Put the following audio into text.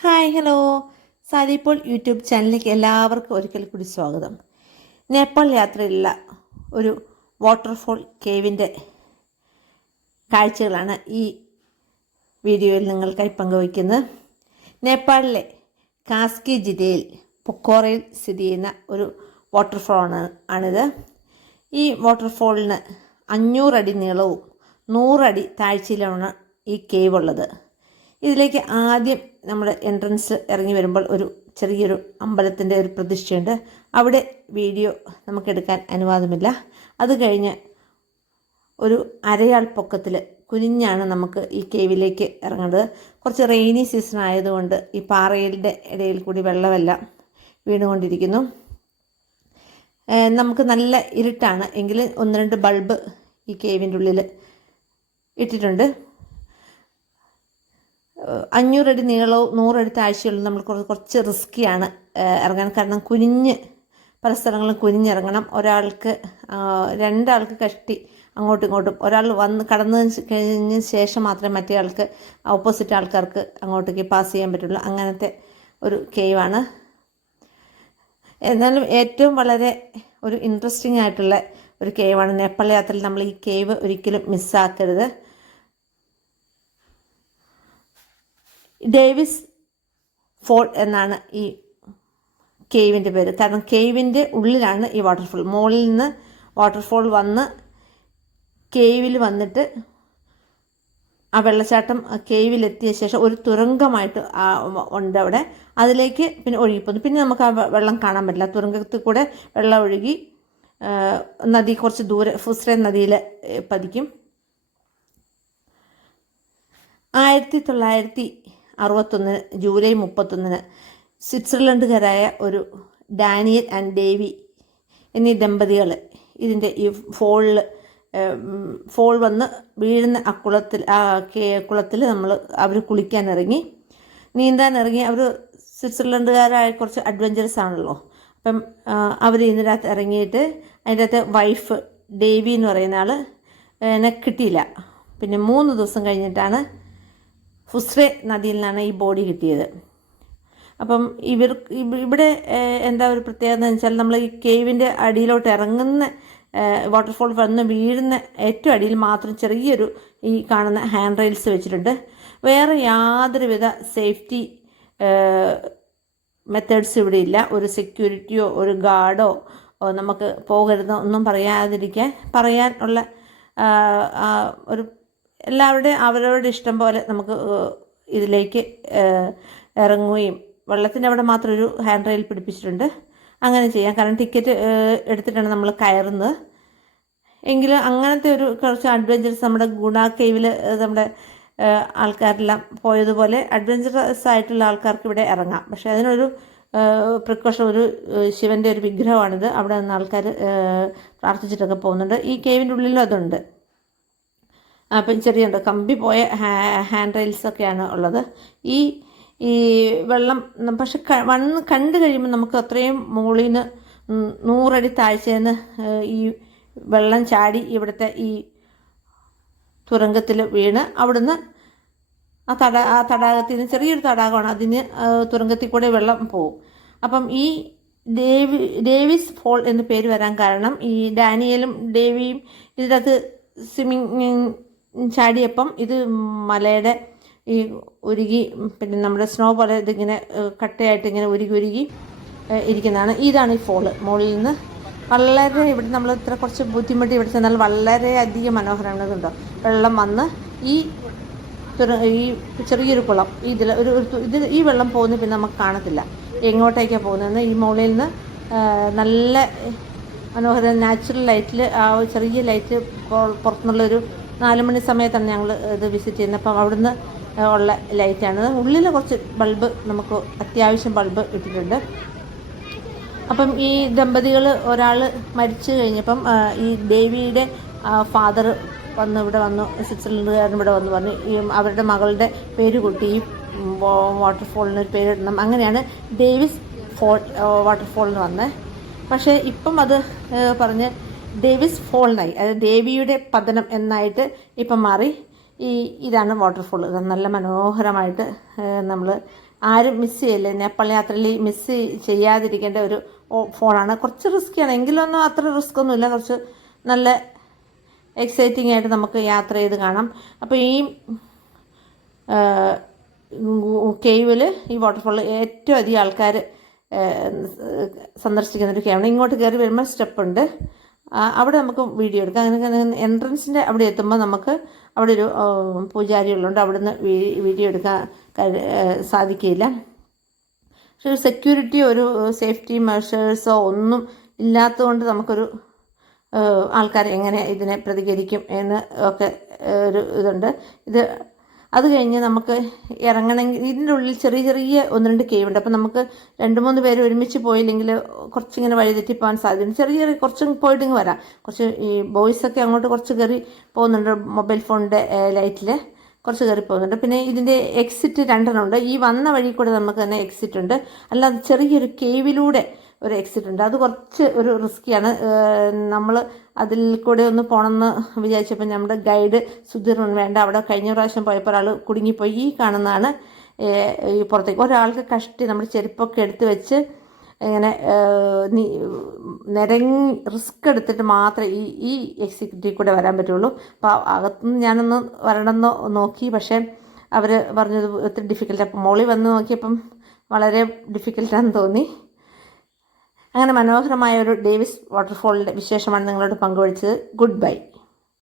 Hi hello സാദിപ്പോൾ YouTube ചാനലിലേക്ക് എല്ലാവർക്കും ഒരിക്കൽ കൂടി സ്വാഗതം. നേപ്പാൾ യാത്രയിലുള്ള ഒരു വാട്ടർഫോൾ കേവിൻ്റെ കാഴ്ചകളാണ് ഈ വീഡിയോയിൽ നിങ്ങൾക്കായി പങ്കുവയ്ക്കുന്നത്. നേപ്പാളിലെ കാസ്കി ജില്ലയിൽ പൊക്കോറയിൽ സ്ഥിതി ചെയ്യുന്ന ഒരു വാട്ടർഫോളാണ് ആണിത്. ഈ വാട്ടർഫോളിന് 500 അടി നീളവും 100 അടി താഴ്ചയിലാണ് ഈ കേവ് ഉള്ളത്. ഇതിലേക്ക് ആദ്യം നമ്മൾ എൻട്രൻസ് ഇറങ്ങി വരുമ്പോൾ ഒരു ചെറിയൊരു അമ്പലത്തിൻ്റെ ഒരു പ്രതിഷ്ഠയുണ്ട്. അവിടെ വീഡിയോ നമുക്കെടുക്കാൻ അനുവാദമില്ല. അത് കഴിഞ്ഞ് ഒരു അരയാൾ പൊക്കത്തിൽ കുനിഞ്ഞാണ് നമുക്ക് ഈ കേവിലേക്ക് ഇറങ്ങേണ്ടത്. കുറച്ച് റെയിനി സീസൺ ആയതുകൊണ്ട് ഈ പാറയുടെ ഇടയിൽ കൂടി വെള്ളമെല്ലാം വീണുകൊണ്ടിരിക്കുന്നു. നമുക്ക് നല്ല ഇരുട്ടാണ്, എങ്കിലും 1-2 ബൾബ് ഈ കേവിൻ്റെ ഉള്ളിൽ ഇട്ടിട്ടുണ്ട്. 500 അടി നീളവും 100 അടി താഴ്ചയുള്ള നമ്മൾ കുറച്ച് റിസ്ക്കിയാണ് ഇറങ്ങാൻ. കാരണം പല സ്ഥലങ്ങളും കുനിഞ്ഞിറങ്ങണം. ഒരാൾക്ക് 2 ആൾക്ക് കഷ്ടി അങ്ങോട്ടും ഇങ്ങോട്ടും, ഒരാൾ കടന്നതിന് കഴിഞ്ഞ ശേഷം മാത്രമേ മറ്റേ ആൾക്ക് ഓപ്പോസിറ്റ് ആൾക്കാർക്ക് അങ്ങോട്ടേക്ക് പാസ് ചെയ്യാൻ പറ്റുള്ളൂ. അങ്ങനത്തെ ഒരു കേവാണ്. എന്നാലും ഏറ്റവും വളരെ ഒരു ഇൻട്രസ്റ്റിംഗ് ആയിട്ടുള്ള ഒരു കേവാണ്. നേപ്പാൾ യാത്രയിൽ നമ്മൾ ഈ കേവ് ഒരിക്കലും മിസ്സാക്കരുത്. ഡേവിസ് ഫോൾ എന്നാണ് ഈ കേവിൻ്റെ പേര്. കാരണം കേവിൻ്റെ ഉള്ളിലാണ് ഈ വാട്ടർഫോൾ. മുകളിൽ നിന്ന് വാട്ടർഫോൾ വന്ന് കേവിൽ വന്നിട്ട് ആ വെള്ളച്ചാട്ടം കേവിലെത്തിയ ശേഷം ഒരു തുരങ്കമായിട്ട് ഉണ്ട് അവിടെ. അതിലേക്ക് പിന്നെ ഒഴുകിപ്പോകുന്നു. പിന്നെ നമുക്ക് ആ വെള്ളം കാണാൻ പറ്റില്ല. തുരങ്കത്തിൽ കൂടെ വെള്ളം ഒഴുകി നദി കുറച്ച് ദൂരെ ഫുസ്രെ നദിയിൽ പതിക്കും. 1961 ജൂലൈ 31 സ്വിറ്റ്സർലൻഡുകാരായ ഒരു ഡാനിയൽ ആൻഡ് ഡേവി എന്നീ ദമ്പതികൾ ഇതിൻ്റെ ഈ ഫോൾ വന്ന് വീഴുന്ന കുളത്തിൽ അവർ കുളിക്കാനിറങ്ങി, നീന്താനിറങ്ങി. അവർ സ്വിറ്റ്സർലൻഡുകാരായ കുറച്ച് അഡ്വഞ്ചറസ് ആണല്ലോ. അപ്പം അവർ ഇതിനകത്ത് ഇറങ്ങിയിട്ട് അതിൻ്റെ അകത്ത് വൈഫ് ഡേവി എന്ന് പറയുന്ന ആൾ എന്നെ കിട്ടിയില്ല. പിന്നെ 3 ദിവസം കഴിഞ്ഞിട്ടാണ് ഫുസ്രെ നദിയിൽ നിന്നാണ് ഈ ബോഡി കിട്ടിയത്. അപ്പം ഇവിടെ എന്താ ഒരു പ്രത്യേകത എന്ന് വെച്ചാൽ, നമ്മൾ ഈ കേവിൻ്റെ അടിയിലോട്ട് ഇറങ്ങുന്ന വാട്ടർഫോൾ വന്ന് വീഴുന്ന ഏറ്റവും അടിയിൽ മാത്രം ചെറിയൊരു ഈ കാണുന്ന ഹാൻഡ് റെയിൽസ് വെച്ചിട്ടുണ്ട്. വേറെ യാതൊരുവിധ സേഫ്റ്റി മെത്തേഡ്സ് ഇവിടെ ഇല്ല. ഒരു സെക്യൂരിറ്റിയോ ഒരു ഗാർഡോ നമുക്ക് പോകരുതോ ഒന്നും പറയാനുള്ള ഒരു എല്ലാവരുടെയും അവരവരുടെ ഇഷ്ടം പോലെ നമുക്ക് ഇതിലേക്ക് ഇറങ്ങുകയും, വെള്ളത്തിൻ്റെ അവിടെ മാത്രം ഒരു ഹാൻഡ് റെയിൽ പിടിപ്പിച്ചിട്ടുണ്ട്, അങ്ങനെ ചെയ്യാം. കാരണം ടിക്കറ്റ് എടുത്തിട്ടാണ് നമ്മൾ കയറുന്നത്. എങ്കിലും അങ്ങനത്തെ ഒരു കുറച്ച് അഡ്വഞ്ചറസ് നമ്മുടെ ഗുണ കേവിൽ നമ്മുടെ ആൾക്കാരെല്ലാം പോയതുപോലെ അഡ്വഞ്ചറസ് ആയിട്ടുള്ള ആൾക്കാർക്ക് ഇവിടെ ഇറങ്ങാം. പക്ഷേ അതിനൊരു പ്രിക്കോഷൻ, ഒരു ശിവൻ്റെ ഒരു വിഗ്രഹമാണിത്. അവിടെ നിന്ന് ആൾക്കാർ പ്രാർത്ഥിച്ചിട്ടൊക്കെ പോകുന്നുണ്ട്. ഈ കേവിൻ്റെ ഉള്ളിലും അതുണ്ട്. അപ്പം ചെറിയുണ്ട് കമ്പി പോയ ഹാൻഡ് റെയിൽസൊക്കെയാണ് ഉള്ളത്. ഈ വെള്ളം പക്ഷെ കണ്ടു കഴിയുമ്പോൾ നമുക്ക് അത്രയും മുകളിൽ നിന്ന് 100 അടി താഴ്ചയിൽ നിന്ന് ഈ വെള്ളം ചാടി ഇവിടുത്തെ ഈ തുരങ്കത്തിൽ വീണ് അവിടുന്ന് ആ തടാകത്തിൽ നിന്ന്, ചെറിയൊരു തടാകമാണ്, അതിന് തുരങ്കത്തിൽ കൂടെ വെള്ളം പോവും. അപ്പം ഈ ഡേവിസ് ഫോൾ എന്ന് പേര് വരാൻ കാരണം ഈ ഡാനിയലും ഡേവിയും ഇതിനകത്ത് സ്വിമ്മിങ് ചാടിയപ്പം ഇത് മലയുടെ ഈ ഉരുകി, പിന്നെ നമ്മുടെ സ്നോ പോലെ ഇതിങ്ങനെ കട്ടയായിട്ട് ഇങ്ങനെ ഉരുകി ഇരിക്കുന്നതാണ്. ഇതാണ് ഈ ഫോള്. മുകളിൽ നിന്ന് വളരെ ഇവിടെ നമ്മൾ ഇത്ര കുറച്ച് ബുദ്ധിമുട്ടി ഇവിടെ ചെന്നാൽ വളരെയധികം മനോഹരമാണ്. കണ്ടോ, വെള്ളം വന്ന് ഈ ചെറിയൊരു കുളം ഇതിൽ ഈ വെള്ളം പോകുന്നത് പിന്നെ നമുക്ക് കാണത്തില്ല എങ്ങോട്ടേക്കാണ് പോകുന്നതെന്ന്. ഈ മുകളിൽ നിന്ന് നല്ല മനോഹര നാച്ചുറൽ ലൈറ്റിൽ, ആ ചെറിയ ലൈറ്റ് പുറത്തുനിന്നുള്ളൊരു 4 മണി സമയത്താണ് ഞങ്ങൾ ഇത് വിസിറ്റ് ചെയ്യുന്നത്. അപ്പം അവിടുന്ന് ഉള്ള ലൈറ്റാണ്. ഉള്ളിൽ കുറച്ച് ബൾബ്, നമുക്ക് അത്യാവശ്യം ബൾബ് ഇട്ടിട്ടുണ്ട്. അപ്പം ഈ ദമ്പതികൾ ഒരാൾ മരിച്ചു കഴിഞ്ഞപ്പം ഈ ദേവിയുടെ ഫാദർ ഇവിടെ വന്നു, സ്വിറ്റ്സർലൻഡുകാരൻ ഇവിടെ വന്ന് പറഞ്ഞു ഈ അവരുടെ മകളുടെ പേര് കൂട്ടി ഈ വാട്ടർഫോളിനൊരു പേരിടണം. അങ്ങനെയാണ് ഡേവിസ് വാട്ടർഫോൾ എന്ന് വന്നത്. പക്ഷേ ഇപ്പം അത് പറഞ്ഞ് ഡേവിസ് ഫോളിനായി, അത് ദേവിയുടെ പതനം എന്നായിട്ട് ഇപ്പം മാറി. ഇതാണ് വാട്ടർഫോൾ. നല്ല മനോഹരമായിട്ട് നമ്മൾ ആരും മിസ് ചെയ്യില്ല. നേപ്പാൾ യാത്രയിൽ മിസ് ചെയ്യാതിരിക്കേണ്ട ഒരു ഫോണാണ്. കുറച്ച് റിസ്ക്കിയാണ്, എങ്കിലൊന്നും അത്ര റിസ്ക് ഒന്നുമില്ല. കുറച്ച് നല്ല എക്സൈറ്റിംഗ് ആയിട്ട് നമുക്ക് യാത്ര ചെയ്ത് കാണാം. അപ്പോൾ ഈ കേവിൽ, ഈ വാട്ടർഫോൾ ഏറ്റവും അധികം ആൾക്കാർ സന്ദർശിക്കുന്നൊരു കേവാണ്. ഇങ്ങോട്ട് കയറി വരുമ്പോൾ സ്റ്റെപ്പുണ്ട്, അവിടെ നമുക്ക് വീഡിയോ എടുക്കാം. അങ്ങനെ എൻട്രൻസിൻ്റെ അവിടെ എത്തുമ്പോൾ നമുക്ക് അവിടെ ഒരു പൂജാരി ഉള്ളതുകൊണ്ട് അവിടെ നിന്ന് വീഡിയോ എടുക്കാൻ സാധിക്കില്ല. പക്ഷെ ഒരു സെക്യൂരിറ്റി, ഒരു സേഫ്റ്റി മെഷേഴ്സോ ഒന്നും ഇല്ലാത്തതുകൊണ്ട് നമുക്കൊരു ആൾക്കാർ എങ്ങനെ ഇതിനെ പ്രതികരിക്കും എന്ന് ഒക്കെ ഒരു ഇതുണ്ട്. അത് കഴിഞ്ഞ് നമുക്ക് ഇറങ്ങണമെങ്കിൽ ഇതിൻ്റെ ഉള്ളിൽ ചെറിയ ചെറിയ 1-2 കേവുണ്ട്. അപ്പോൾ നമുക്ക് 2-3 പേര് ഒരുമിച്ച് പോയില്ലെങ്കിൽ കുറച്ചിങ്ങനെ വഴിതെറ്റിപ്പോകാൻ സാധ്യതയുണ്ട്. ചെറിയ ചെറിയ കുറച്ചും പോയിട്ടിങ്ങ് വരാം. കുറച്ച് ഈ ബോയ്സൊക്കെ അങ്ങോട്ട് കുറച്ച് കയറി പോകുന്നുണ്ട്, മൊബൈൽ ഫോണിൻ്റെ ലൈറ്റിൽ കുറച്ച് കയറി പോകുന്നുണ്ട്. പിന്നെ ഇതിൻ്റെ എക്സിറ്റ് 2 ഉണ്ട്. ഈ വന്ന വഴി കൂടെ നമുക്ക് തന്നെ എക്സിറ്റ് ഉണ്ട്, അല്ലാതെ ചെറിയൊരു കേവിലൂടെ ഒരു എക്സിറ്റ് ഉണ്ട്. അത് കുറച്ച് ഒരു റിസ്ക്കിയാണ്. നമ്മൾ അതിൽ കൂടെ ഒന്ന് പോകണമെന്ന് വിചാരിച്ചപ്പോൾ നമ്മുടെ ഗൈഡ് സുധീർ വേണ്ട, അവിടെ കഴിഞ്ഞ പ്രാവശ്യം പോയപ്പോൾ ഒരാൾ കുടുങ്ങിപ്പോയി. ഈ കാണുന്നതാണ് ഈ പുറത്തേക്ക് ഒരാൾക്ക് കഷ്ടി നമ്മുടെ ചെരുപ്പൊക്കെ എടുത്ത് വെച്ച് ഇങ്ങനെ നിരങ്ങി റിസ്ക് എടുത്തിട്ട് മാത്രമേ ഈ എക്സിക്യൂട്ടീവ് കൂടെ വരാൻ പറ്റുള്ളൂ. അപ്പോൾ അകത്തുനിന്ന് ഞാനൊന്ന് വരണമെന്ന് നോക്കി, പക്ഷേ അവർ പറഞ്ഞത് ഒത്തിരി ഡിഫിക്കൽട്ട്. അപ്പം മോളിൽ വന്ന് നോക്കിയപ്പം വളരെ ഡിഫിക്കൽട്ടാണെന്ന് തോന്നി. അങ്ങനെ മനോഹരമായ ഒരു ഡേവിസ് വാട്ടർഫോളിൻ്റെ വിശേഷമാണ് നിങ്ങളോട് പങ്കുവച്ചത്. Good bye.